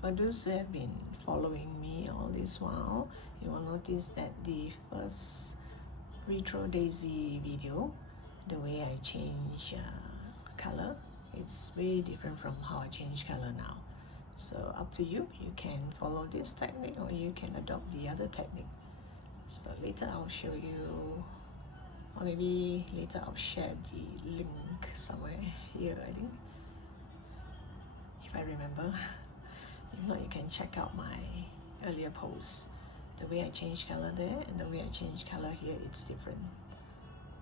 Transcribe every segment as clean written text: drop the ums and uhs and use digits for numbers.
For those who have been following me all this while, you will notice that the first retro daisy video, the way I change color, it's way different from how I change color now. So up to you, you can follow this technique or you can adopt the other technique. So later I'll show you, or maybe later I'll share the link somewhere here, I think, if I remember. If not, you can check out my earlier posts. The way I change color there and the way I change color here, it's different.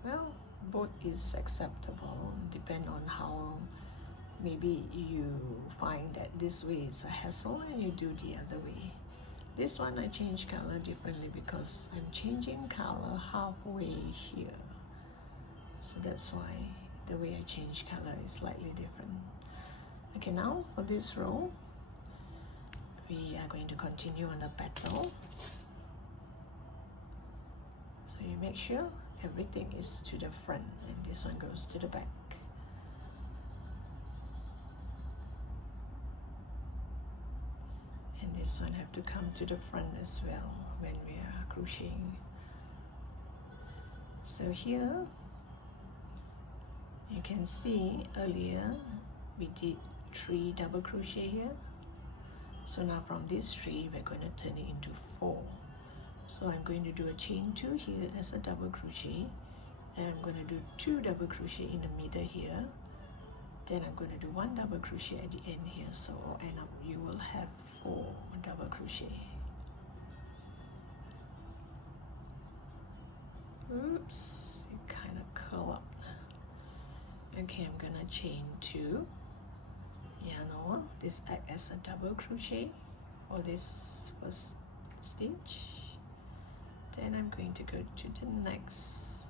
Well, both is acceptable, depend on how maybe you find that this way is a hassle and you do the other way. This one I change color differently because I'm changing color halfway here. So that's why the way I change color is slightly different. Okay, now for this row, we are going to continue on the petal. So you make sure everything is to the front and this one goes to the back. And this one have to come to the front as well when we are crocheting. So here you can see earlier we did 3 double crochet here. So now from this 3 we're going to turn it into 4. So I'm going to do a chain 2 here as a double crochet, and I'm going to do 2 double crochet in the middle here, then I'm going to do 1 double crochet at the end here. So end up you will have 4 double crochet. Oops, it kind of curl up. Okay, I'm gonna chain 2 yarn over. This act as a double crochet for this first stitch. Then I'm going to go to the next,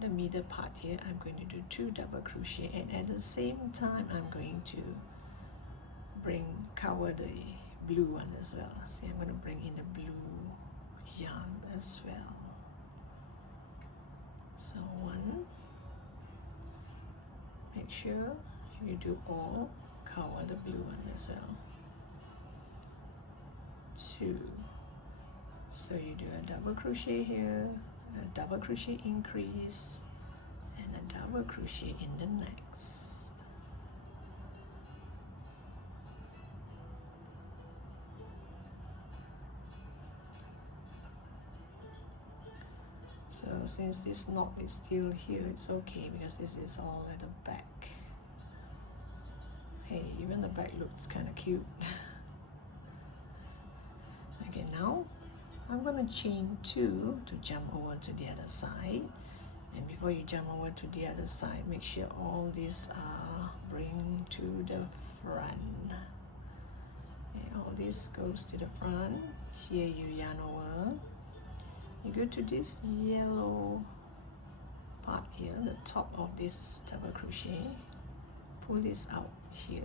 the middle part here. I'm going to do 2 double crochet, and at the same time I'm going to cover the blue one as well. See, I'm going to bring in the blue yarn as well. So 1, make sure you do all, cover the blue one as well. 2, so you do a double crochet here, a double crochet increase, and a double crochet in the next. So since this knot is still here, it's okay because this is all at the back. Hey, even the back looks kind of cute. Okay, now I'm going to chain 2 to jump over to the other side. And before you jump over to the other side, make sure all these are bring to the front. Okay, all this goes to the front. Here you yarn over. You go to this yellow part here, the top of this double crochet. Pull this out here.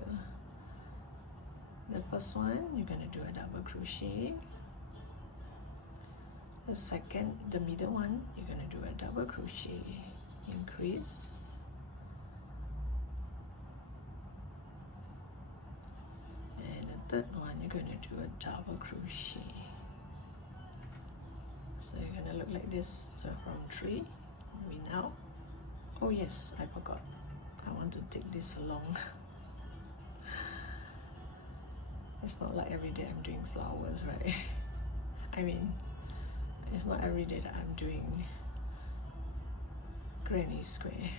The first one, you're going to do a double crochet. The second, the middle one, you're going to do a double crochet, increase. And the third one, you're going to do a double crochet. So you're going to look like this. So from 3, we now, oh yes, I forgot. I want to take this along. It's not like every day I'm doing flowers, right? I mean, it's not every day that I'm doing granny square.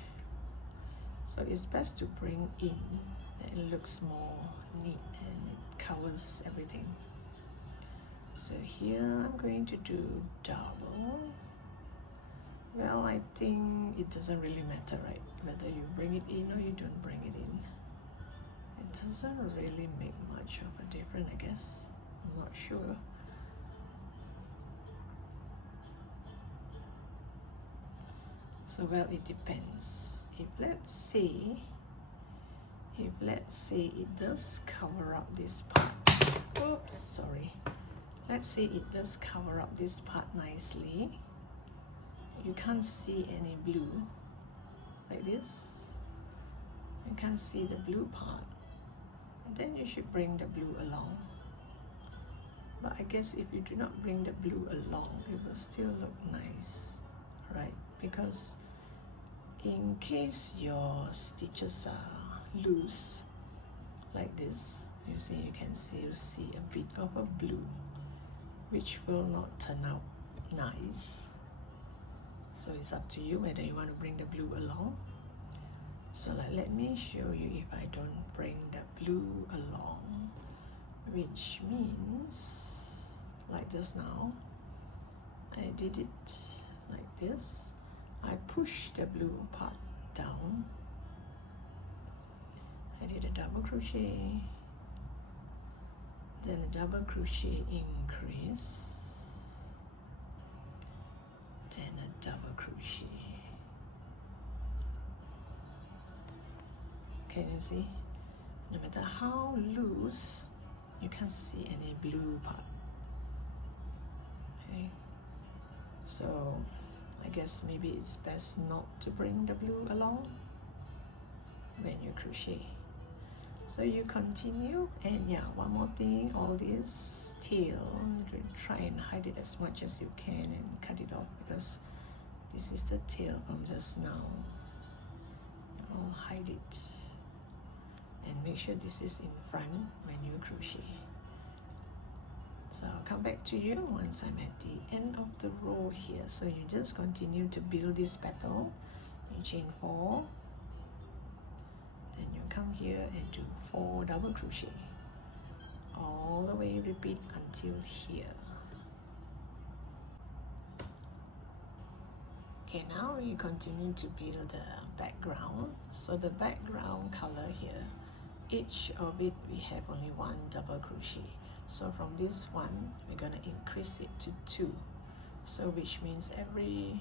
So it's best to bring in, and it looks more neat and it covers everything. So here I'm going to do double. Well, I think it doesn't really matter, right? Whether you bring it in or you don't bring it in. It doesn't really make much of a difference, I guess. I'm not sure. So, well, it depends. If let's say it does cover up this part. Oops, sorry. Let's say it does cover up this part nicely. You can't see any blue like this. You can't see the blue part. then you should bring the blue along. But I guess if you do not bring the blue along, it will still look nice, right? Because in case your stitches are loose like this, you can still see a bit of a blue, which will not turn out nice. So it's up to you whether you want to bring the blue along. So let me show you if I don't bring the blue along, which means like just now I did it like this. I push the blue part down, I did a double crochet, then a double crochet increase, then a double crochet. Can you see? No matter how loose, you can't see any blue part. Okay, so I guess maybe it's best not to bring the blue along when you crochet. So you continue, and yeah, one more thing, all this tail, try and hide it as much as you can and cut it off, because this is the tail from just now. I'll hide it and make sure this is in front when you crochet. So I'll come back to you once I'm at the end of the row here. So you just continue to build this petal. You chain 4, then you come here and do 4 double crochet. All the way repeat until here. Okay, now you continue to build the background. So the background color here, each of it we have only 1 double crochet. So from this one, we're gonna increase it to 2. So which means every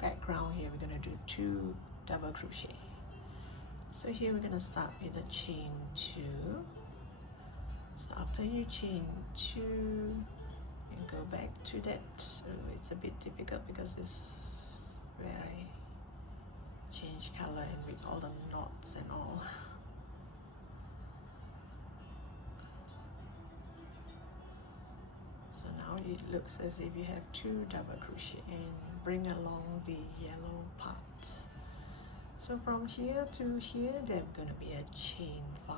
background here, we're gonna do 2 double crochet. So here we're gonna start with a chain 2. So after you chain 2, you go back to that. So it's a bit difficult because it's where I change color and with all the knots and all. So now it looks as if you have 2 double crochet and bring along the yellow part. So from here to here, there's going to be a chain 5.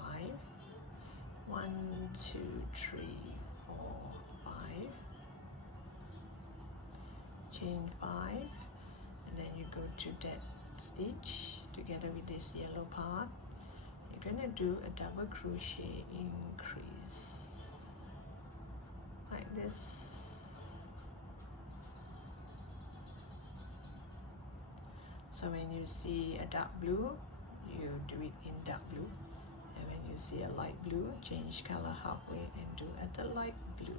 1, 2, 3, 4, 5. Chain 5, and then you go to that stitch together with this yellow part. You're going to do a double crochet increase like this. So when you see a dark blue, you do it in dark blue, and when you see a light blue, change color halfway and do at the light blue.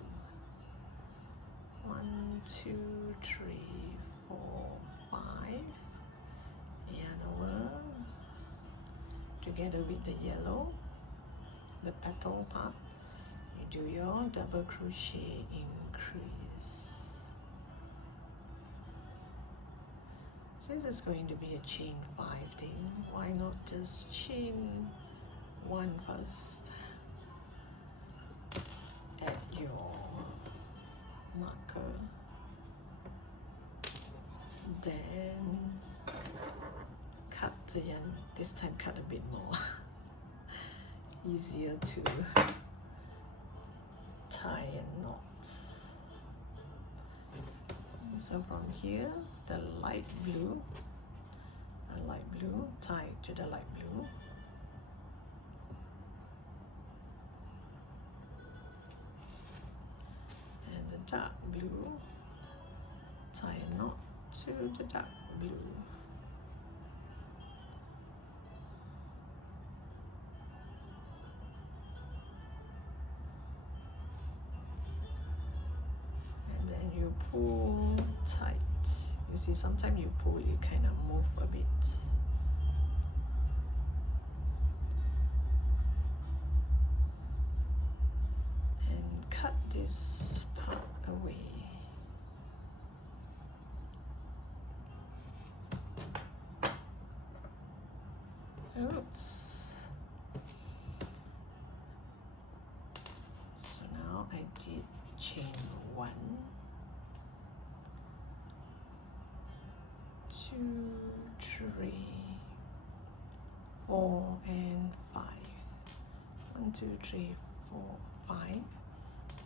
1, 2, 3, 4, 5, yarn over together with the yellow, the petal part. You do your double crochet increase. Since it's going to be a chain 5 thing, why not just chain 1 first at your marker, then cut the yarn, this time cut a bit more, easier to tie a knot. So from here, the light blue, tie to the light blue, and the dark blue, tie a knot to the dark blue. And then you pull tight. You see, sometimes you pull, you kind of move a bit. And cut this part away. Oops. 2, 3, 4 and 5. 1, 2, 3, 4, 5.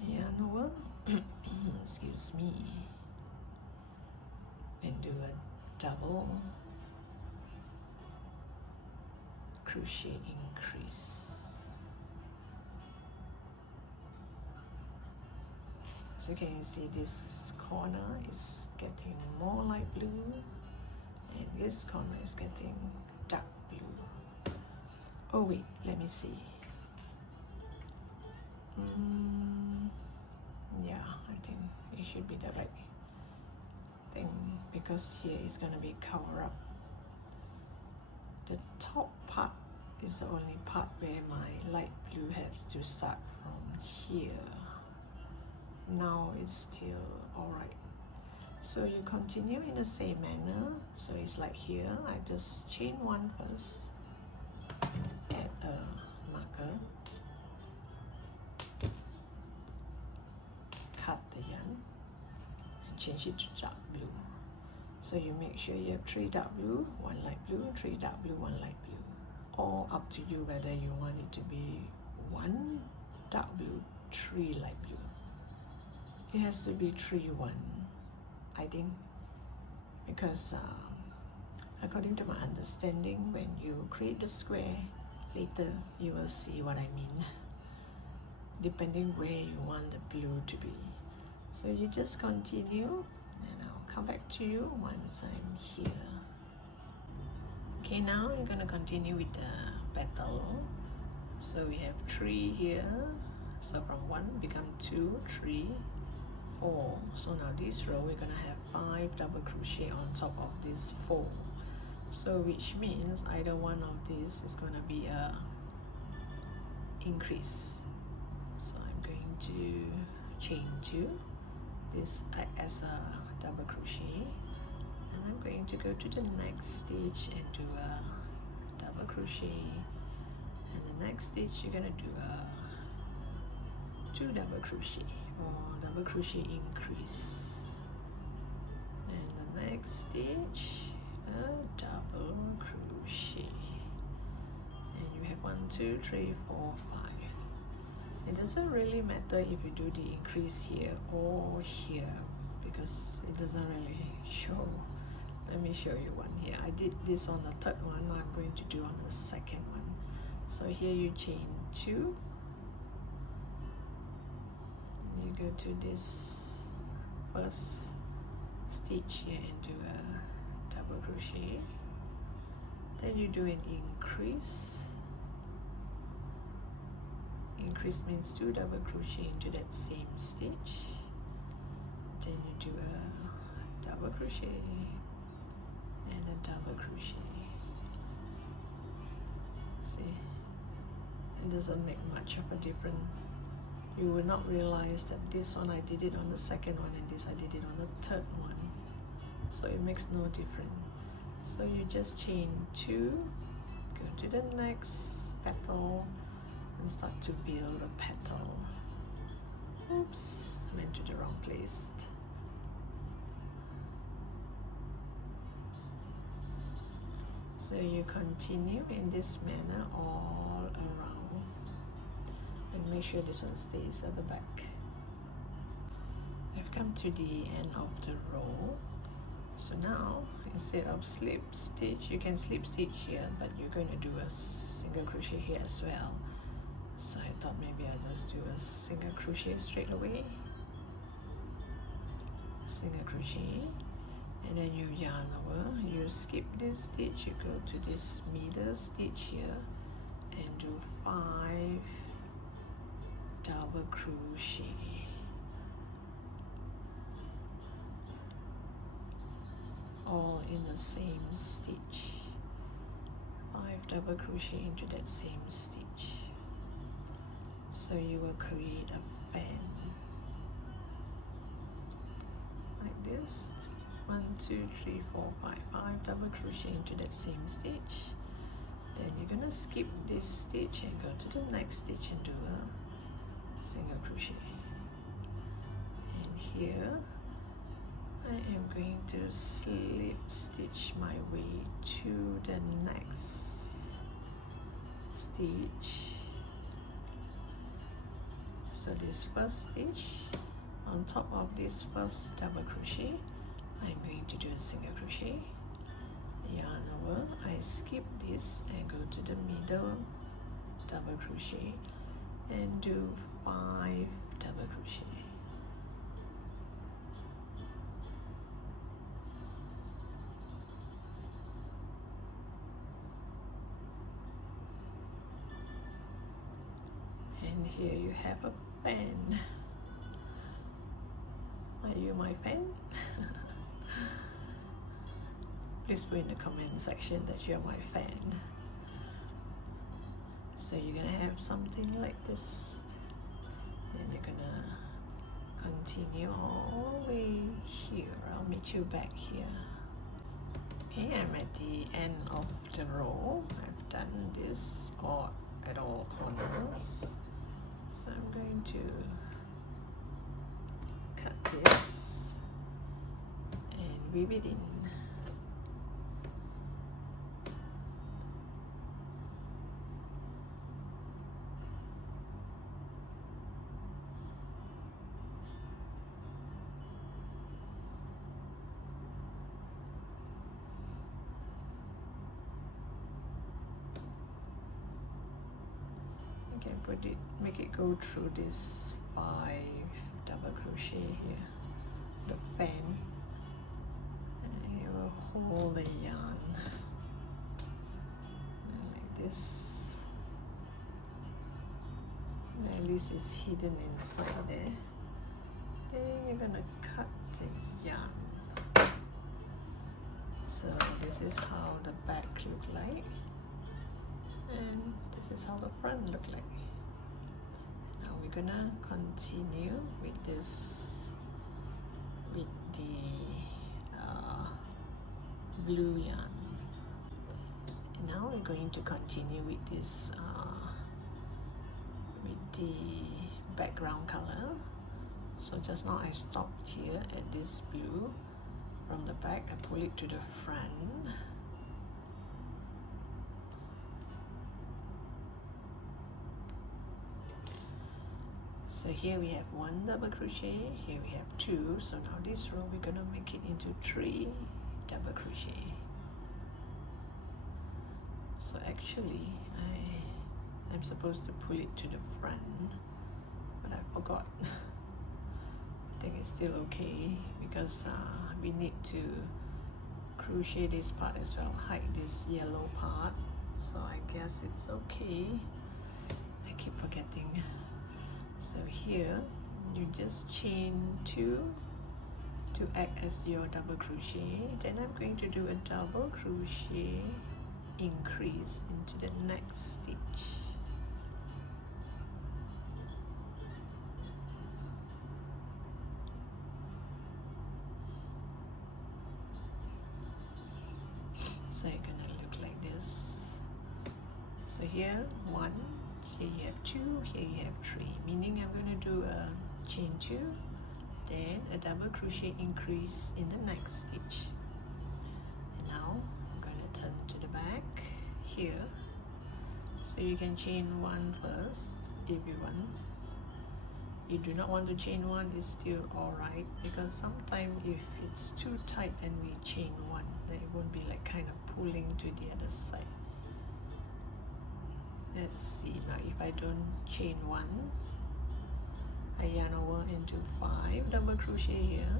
Yarn over, excuse me, and do a double crochet increase. So can you see this corner is getting more light blue and this corner is getting dark blue. Oh wait, let me see. Yeah, I think it should be the right thing because here is going to be cover up. The top part is the only part where my light blue has to start from here. Now it's still alright. So you continue in the same manner. So it's like here, I just chain one first, add a marker, cut the yarn and change it to dark blue. So you make sure you have 3 dark blue, 1 light blue, 3 dark blue, 1 light blue. Or up to you whether you want it to be 1 dark blue, 3 light blue. It has to be 3, 1, I think, because according to my understanding, when you create the square, later you will see what I mean, depending where you want the blue to be. So you just continue and I'll come back to you once I'm here. Okay, now you're gonna continue with the petal. So we have 3 here. So from 1 become 2, 3, 4. So now this row we're gonna have 5 double crochet on top of this 4. So which means either one of these is gonna be a increase. So I'm going to chain 2. This as a double crochet, and I'm going to go to the next stitch and do a double crochet, and the next stitch you're gonna do a 2 double crochet or double crochet increase, and the next stitch a double crochet, and you have 1, 2, 3, 4, 5. It doesn't really matter if you do the increase here or here because it doesn't really show. Let me show you one here. I did this on the 3rd one, now I'm going to do on the 2nd one. So here you chain 2, you go to this first stitch here and do a double crochet, then you do an increase. Increase means 2 double crochet into that same stitch, then you do a double crochet and a double crochet. See, it doesn't make much of a difference. You will not realize that this one I did it on the 2nd one and this I did it on the 3rd one, so it makes no difference. So you just chain 2, go to the next petal and start to build a petal. Oops, went to the wrong place. So you continue in this manner all around and make sure this one stays at the back. I've come to the end of the row. So now instead of slip stitch, you can slip stitch here, but you're going to do a single crochet here as well. So I thought maybe I'll just do a single crochet straight away, single crochet, and then you yarn over, you skip this stitch, you go to this middle stitch here and do 5 double crochet, all in the same stitch, 5 double crochet into that same stitch. So you will create a fan like this. 1, 2, 3, 4, 5, 5 double crochet into that same stitch. Then you're gonna skip this stitch and go to the next stitch and do a single crochet. And here I am going to slip stitch my way to the next stitch. So this first stitch, on top of this first double crochet, I'm going to do a single crochet, yarn over, I skip this and go to the middle, double crochet and do 5 double crochet. And here you have a fan. Are you my fan? Please put in the comment section that you're my fan. So you're gonna have something like this. Then you're gonna continue all the way here. I'll meet you back here. Okay, I'm at the end of the row. I've done this at all corners. So I'm going to cut this and weave it in. You can make it go through this 5 double crochet here, the fan, and you will hold the yarn like this. At least it's hidden inside there. Then you're gonna cut the yarn. So this is how the back look like, and this is how the front look like. Now we're gonna continue with this, with the blue yarn. And now we're going to continue with this with the background color. So just now I stopped here at this blue. From the back I pull it to the front. So here we have 1 double crochet, here we have 2, so now this row we're gonna make it into 3 double crochet. So actually I'm supposed to pull it to the front, but I forgot. I think it's still okay because we need to crochet this part as well, hide this yellow part, so I guess it's okay. I keep forgetting. So here you just chain 2 to act as your double crochet. Then I'm going to do a double crochet increase into the next stitch. So you're gonna look like this. So here 1, here you have 2, here you have 3, meaning I'm going to do a chain 2, then a double crochet increase in the next stitch. And now I'm going to turn to the back here. So you can chain 1 first if you want. You do not want to chain 1, it's still alright, because sometimes if it's too tight then we chain 1, then it won't be like kind of pulling to the other side. Let's see, now if I don't chain 1, I yarn over and do 5 double crochet here.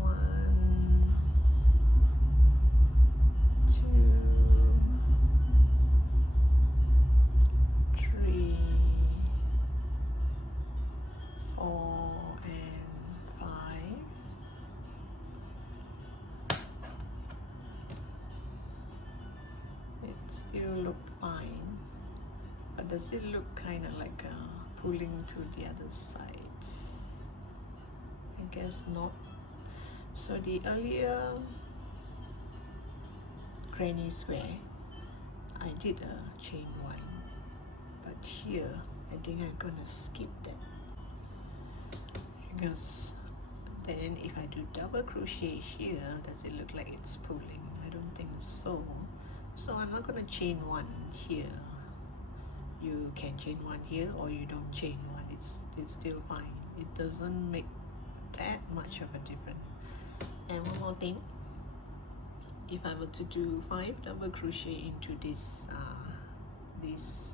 1, 2, 3, 4 and 5. It still look fine, but does it look kind of like pulling to the other side? I guess not. So the earlier granny square I did a chain 1, but here I think I'm gonna skip that. because then if I do double crochet here, does it look like it's pulling? I don't think so. So I'm not going to chain one here. You can chain one here or you don't chain one. It's still fine. It doesn't make that much of a difference. And one more thing, if I were to do 5 double crochet into this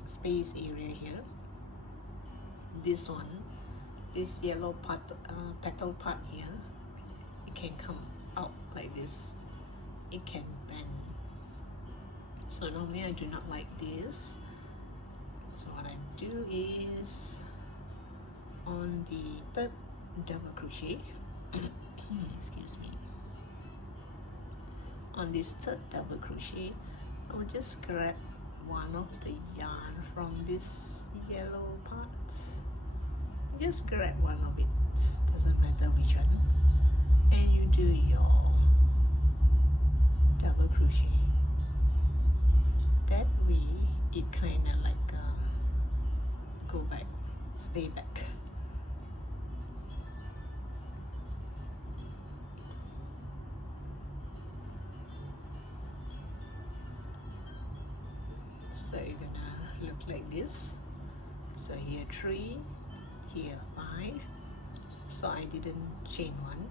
space area here, this one, this yellow part, petal part here, it can come out like this. It can bend. So normally I do not like this. So what I do is on the 3rd double crochet, excuse me, on this 3rd double crochet, I will just grab one of the yarn from this yellow part. Just grab one of it, doesn't matter which one, and you do your double crochet. That way it kind of like go back, stay back. So you're gonna look like this. So here 3, here 5. So I didn't chain one,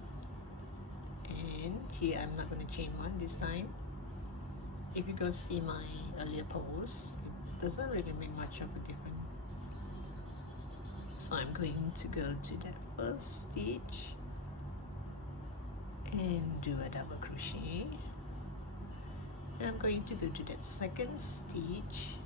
and here I'm not going to chain one this time. If you guys see my earlier post, it doesn't really make much of a difference. So I'm going to go to that 1st stitch and do a double crochet. And I'm going to go to that 2nd stitch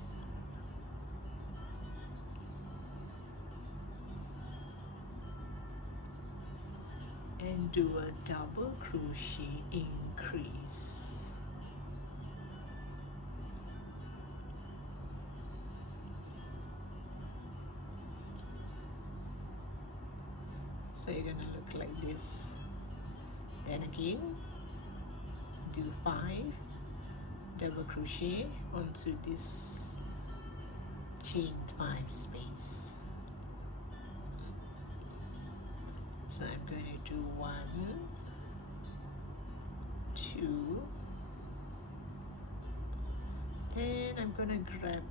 and do a double crochet increase. So you're gonna look like this. Then again, do 5 double crochet onto this chain 5 space. So I'm going to do 1, 2, then I'm going to grab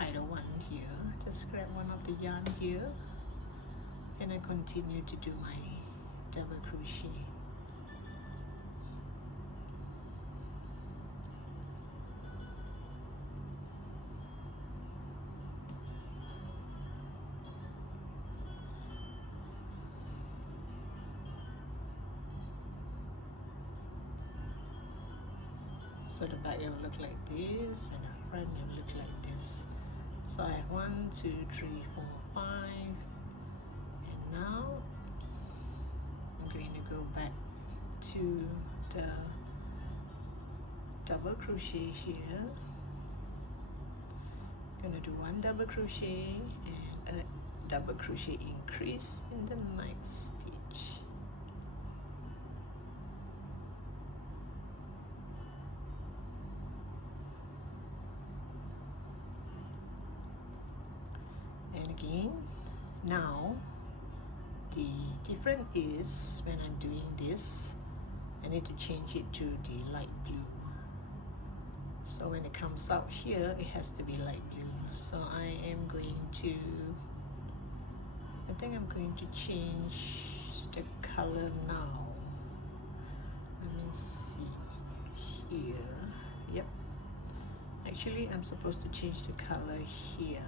either one here, just grab one of the yarn here, then I continue to do my double crochet. So the back will look like this and the front will look like this. So I have 1, 2, 3, 4, 5, and now I'm going to go back to the double crochet here. I'm going to do 1 double crochet and a double crochet increase in the next stitch. And again, now the difference is when I'm doing this, I need to change it to the light blue. So when it comes out here, it has to be light blue. So I am going to, I think I'm going to change the color now. Let me see here. Yep. Actually, I'm supposed to change the color here,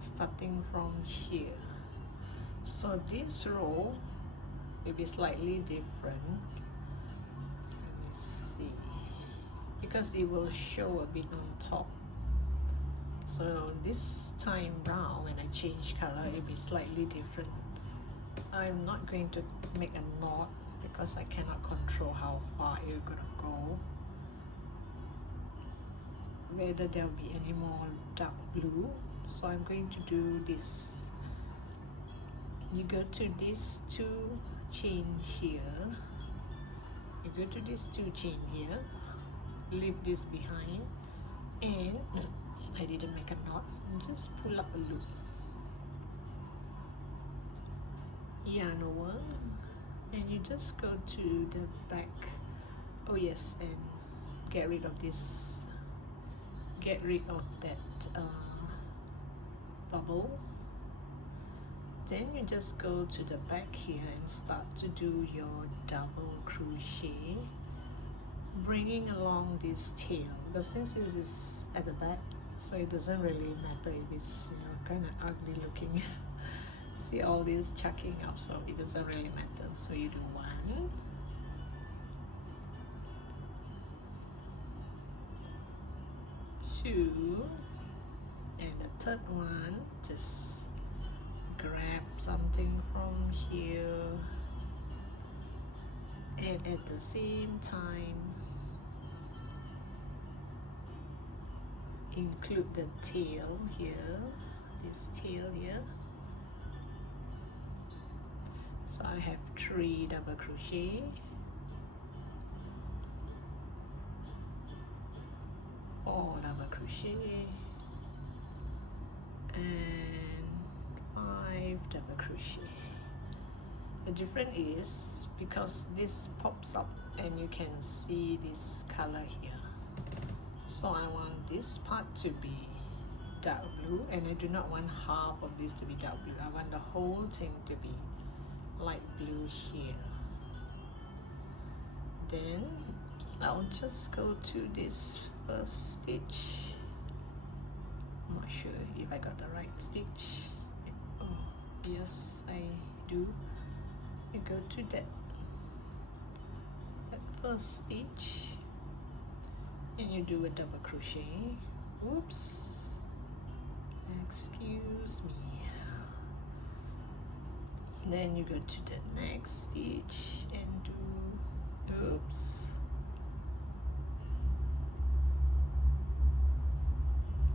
starting from here. So this row will be slightly different. Let me see, because it will show a bit on top. So this time round, when I change color, it will be slightly different. I'm not going to make a knot because I cannot control how far you're gonna go. Whether there'll be any more dark blue. So I'm going to do this. You go to these 2 chain here. You go to these 2 chain here. Leave this behind. And I didn't make a knot. Just pull up a loop. yarn over, and you just go to the back. Oh yes, and get rid of this, get rid of that bubble. Then you just go to the back here and start to do your double crochet, bringing along this tail, because since this is at the back, so it doesn't really matter if it's, you know, kind of ugly looking. See all this chucking up, so it doesn't really matter. So you do 1, 2, and the third one, just grab something from here, and at the same time include the tail here, this tail here. So I have 3 double crochet, 4 double crochet, and 5 double crochet. The difference is because this pops up and you can see this color here. So I want this part to be dark blue, and I do not want half of this to be dark blue. I want the whole thing to be light blue here. Then I'll just go to this first stitch. I'm not sure if I got the right stitch. Oh yes, I do. You go to that first stitch and you do a double crochet. Whoops, excuse me. Then you go to the next stitch and do, oops,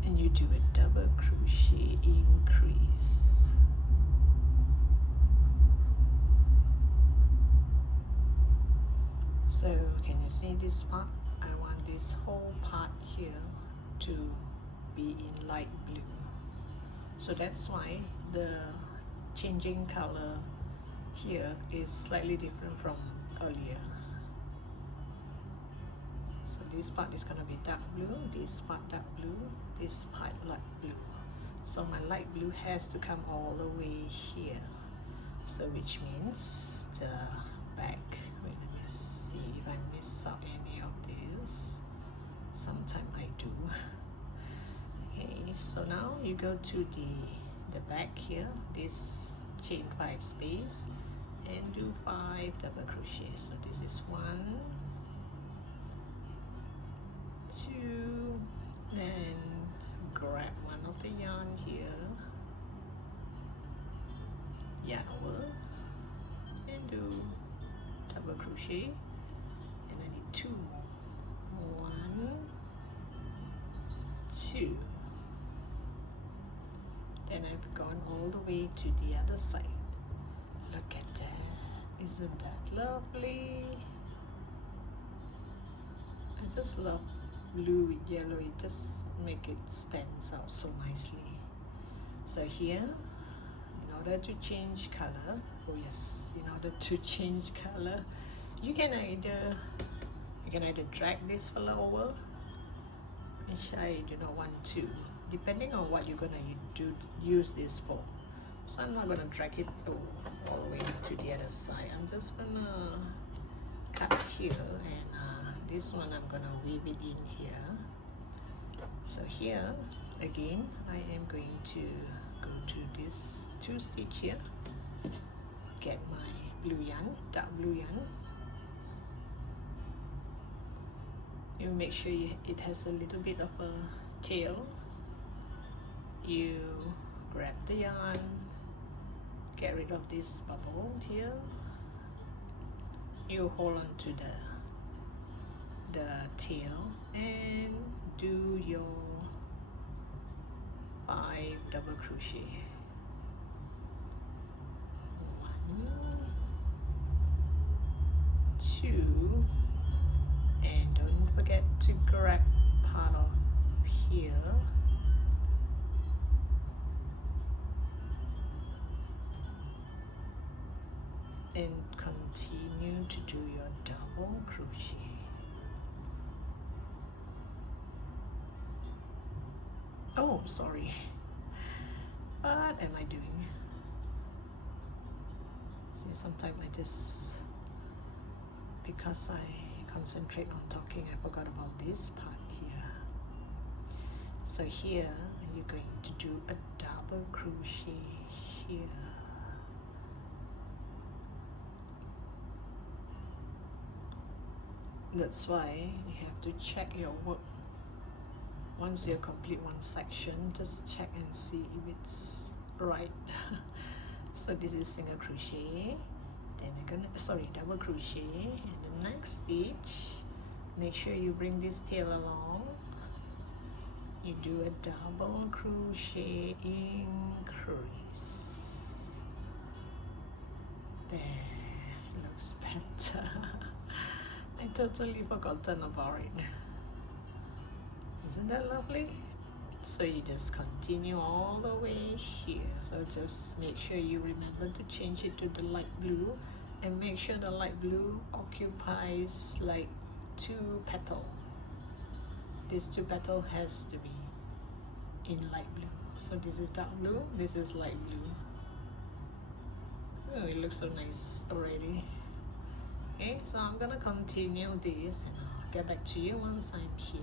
and you do a double crochet increase. So can you see this part? I want this whole part here to be in light blue. So that's why the changing color here is slightly different from earlier. So this part is going to be dark blue, this part dark blue, this part light blue. So my light blue has to come all the way here. So which means the back, wait, let me see if I miss out any of this. Sometimes I do. Okay, so now you go to the back here, this chain 5 space, and do 5 double crochet. So this is 1, 2, then grab one of the yarn here, yarn over, and do double crochet, and I need 2 more. 1, 2. And I've gone all the way to the other side. Look at that, isn't that lovely? I just love blue with yellow, it just make it stands out so nicely. So here, in order to change color, oh yes, in order to change color, you can either drag this fella over, which I do not want to, depending on what you're gonna use this for. So I'm not gonna drag it all the way to the other side. I'm just gonna cut here, and this one I'm gonna weave it in here. So here again, I am going to go to this 2 stitch here, get my blue yarn, dark blue yarn. You make sure it has a little bit of a tail. You grab the yarn, get rid of this bubble here. You hold on to the tail and do your 5 double crochet. 1, 2, and don't forget to grab part of here. and continue to do your double crochet. Oh, sorry. What am I doing? See, sometimes I just, because I concentrate on talking, I forgot about this part here. So here you're going to do a double crochet here. That's why you have to check your work. Once you complete one section, just check and see if it's right. So this is single crochet, then I'm gonna, double crochet, and the next stitch, make sure you bring this tail along. You do a double crochet increase. There, looks better. I totally forgotten about it. Isn't that lovely? So you just continue all the way here. So just make sure you remember to change it to the light blue, and make sure the light blue occupies like 2 petals. This 2 petals has to be in light blue. So this is dark blue, this is light blue. Oh, it looks so nice already. Okay, so I'm gonna continue this and I'll get back to you once I'm here.